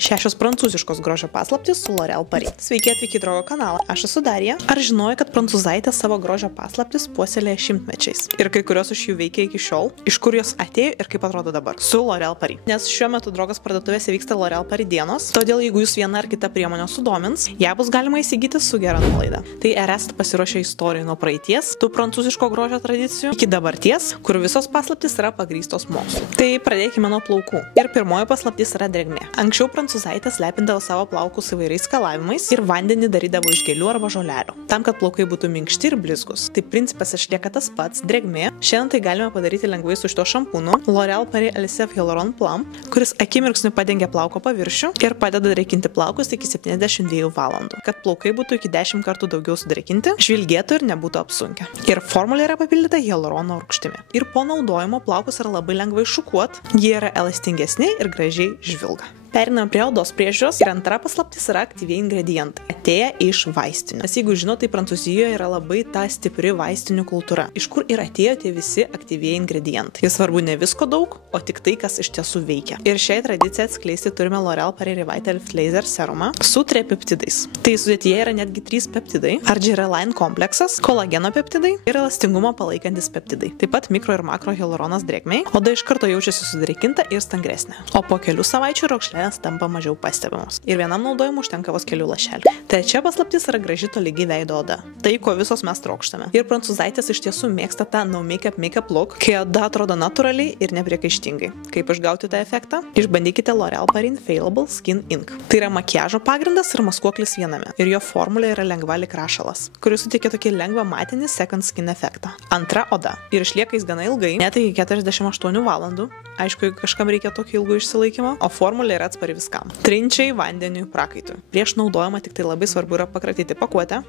6 prancūziškos grožio paslaptys su L'Oréal Paris. Sveiki atvykę į Drogo kanalą. Aš esu Darija. Ar žinojai, kad prancūzaitės savo grožio paslaptis puoselėja šimtmečiais? Ir kai kurios iš jų veikia iki šiol. Iš kur jos atėjo ir kaip atrodo dabar? Su L'Oréal Paris. Nes šiuo metu Drogos parduotuvėse vyksta L'Oréal Paris dienos, todėl jeigu jūs viena ar kita priemonė sudomins, ją bus galima įsigyti su gera nuolaida. Tai ar esate pasiruošę istorijai nuo praeities, tų prancūziško grožio tradicijų, iki dabarties, kur visos paslaptys yra pagrįstos mokslu. Tai pradėkime nuo plaukų. Ir pirmoji paslaptis yra drėgmė. Anksčiau prancūzaitės lepindavo savo plaukus įvairiais skalavimais ir vandenį darydavo iš gėlių arba žolelių, tam, kad plaukai būtų minkšti ir blizgus. Tai principas išlieka tas pats - drėgmė. Šiandien tai galime padaryti lengvai su šituo šampūnu L'Oréal Paris LCF Hyaluron Plum, kuris akimirksniu padengia plauko paviršių ir padeda drėkinti plaukus iki 72 valandų, kad plaukai būtų iki 10 kartų daugiau sudrėkinti, žvilgėtų ir nebūtų apsunkę. Ir formulė yra papildyta hialurono rūgštimi. Ir po naudojimo plaukus yra labai lengvai šukuot, jie yra elastingesni ir gražiai žvilga. Perinam prie odos priežiūros ir antra paslaptis yra aktyvieji ingredientai, atėję iš vaistinių. Nes jeigu žinot, tai Prancūzijoje yra labai ta stipri vaistinių kultūra. Iš kur ir atėjo tie visi aktyvieji ingredientai. Ir svarbu ne visko daug, o tik tai, kas iš tiesų veikia. Ir šiai tradicijai atskleisti turime L'Oréal Paris Revitalift Laser serumą su tripeptidais. Tai sudėtyje yra netgi 3 peptidai, Argireline kompleksas, kolageno peptidai ir elastingumo palaikantis peptidai. Taip pat mikro ir makro hialuronas drėgmei, oda iš karto jaučiasi sudrėkinta ir stangresnė. O po kelių savaičių raukšlės tampa mažiau pastebimos. Ir vienam naudojimui užtenka vos kelių lašelių. Trečia paslaptis yra graži tolygi veido oda. Tai, ko visos mes trokštame. Ir prancūzaitės iš tiesų mėgsta tą no makeup look, kai oda atrodo natūraliai ir nepriekaištingai. Kaip išgauti tą efektą? Išbandykite L'Oréal Paris Infallible Skin Ink. Tai yra makiažo pagrindas ir maskuoklis viename. Ir jo formulė yra lengva lyg rašalas, kuris suteikia tokį lengvą matinį second skin efektą. Antra oda. Ir išlieka jis gana ilgai, net iki 48 valandų. Aišku, jeigu kažkam reikia tokio ilgo išsilaikymo, o formulė yra atspari viskam. Trinčiai, vandeniui, prakaitui. Prieš naudojimą tik tai labai svarbu yra pakratyti pakuotę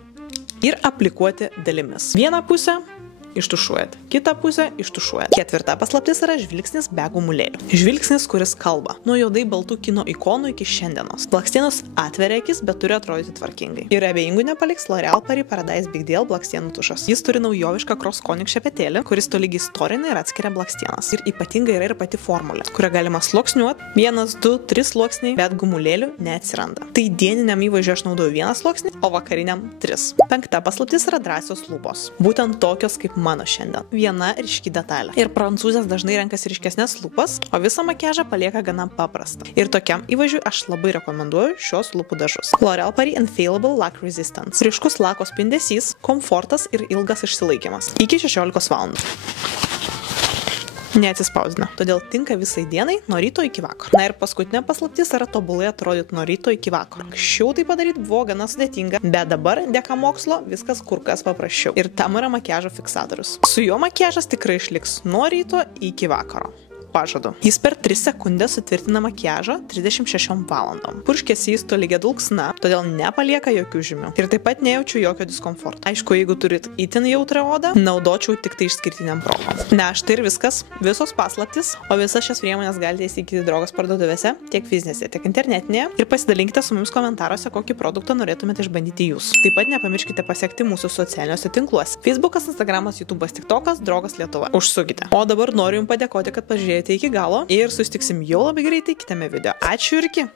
ir aplikuoti dalimis. Vieną pusę ištušuojat, kitą pusę ištušuojat. Ketvirta paslaptis yra žvilgsnis be gumulėlių. Žvilgsnis, kuris kalba. Nuo juodai baltų kino ikonų iki šiandienos. Blakstienus atveria akis, bet turi atrodyti tvarkingai. Ir abejingų nepaliks L'Oréal Paris Paradise Big Deal blakstienų tušas. Jis turi naujovišką cross-conic šepetėlį, kuris tolygiai storina ir atskiria blakstienas. Ir ypatingai yra ir pati formulė, kurią galima sluoksniuoti. 1, 2, 3 sluoksniai, bet gumulėlių neatsiranda. Tai dieniniam įvaizdžiui aš naudoju 1 sluoksnį, o vakariniam 3. Penkta paslaptis yra drąsios lūpos. Būtent tokios kaip mano šiandien. Viena ryški detalė. Ir prancūzės dažnai renkasi ryškesnės lūpas, o visą makiažą palieka gana paprastą. Ir tokiam įvaizdžiui aš labai rekomenduoju šios lūpų dažus. L'Oréal Paris Infallible Lack Resistance. Ryškus lako spindesys, komfortas ir ilgas išsilaikymas. Iki 16 valandų. Neatsispausdina. Todėl tinka visai dienai nuo ryto iki vakaro. Na ir paskutinė paslaptis yra tobulai atrodyti nuo ryto iki vakaro. Anksčiau tai padaryti buvo gana sudėtinga, bet dabar dėka mokslo viskas kur kas paprasčiau. Ir tam yra makiažo fiksatorius. Su juo makiažas tikrai išliks nuo ryto iki vakaro. Pažadu. Jis per 3 sekundės sutvirtina makiažą 36 valandom. Purškėsi jis tolygia dulksna, todėl nepalieka jokių žymių. Ir taip pat nejaučiu jokio diskomforto. Aišku, jeigu turit itin jautrią odą, naudočiau tik tai išskirtiniam progom. Na, štai ir viskas. Visos paslaptis, o visas šias priemonės galite įsigyti Drogos parduotuvėse, tiek fizinėse, tiek internetinėje. Ir pasidalinkite su mumis komentaruose, kokį produktą norėtumėte išbandyti jūs. Taip pat nepamirškite pasiekti mūsų socialiniuose tinkluose. Facebookas, Instagramas, YouTube'as, TikTokas, Drogas Lietuva. Užsukite. O dabar noriu jums padėkoti, kad pažiūrėjote iki galo ir susitiksim jau labai greitai kitame video. Ačiū ir iki!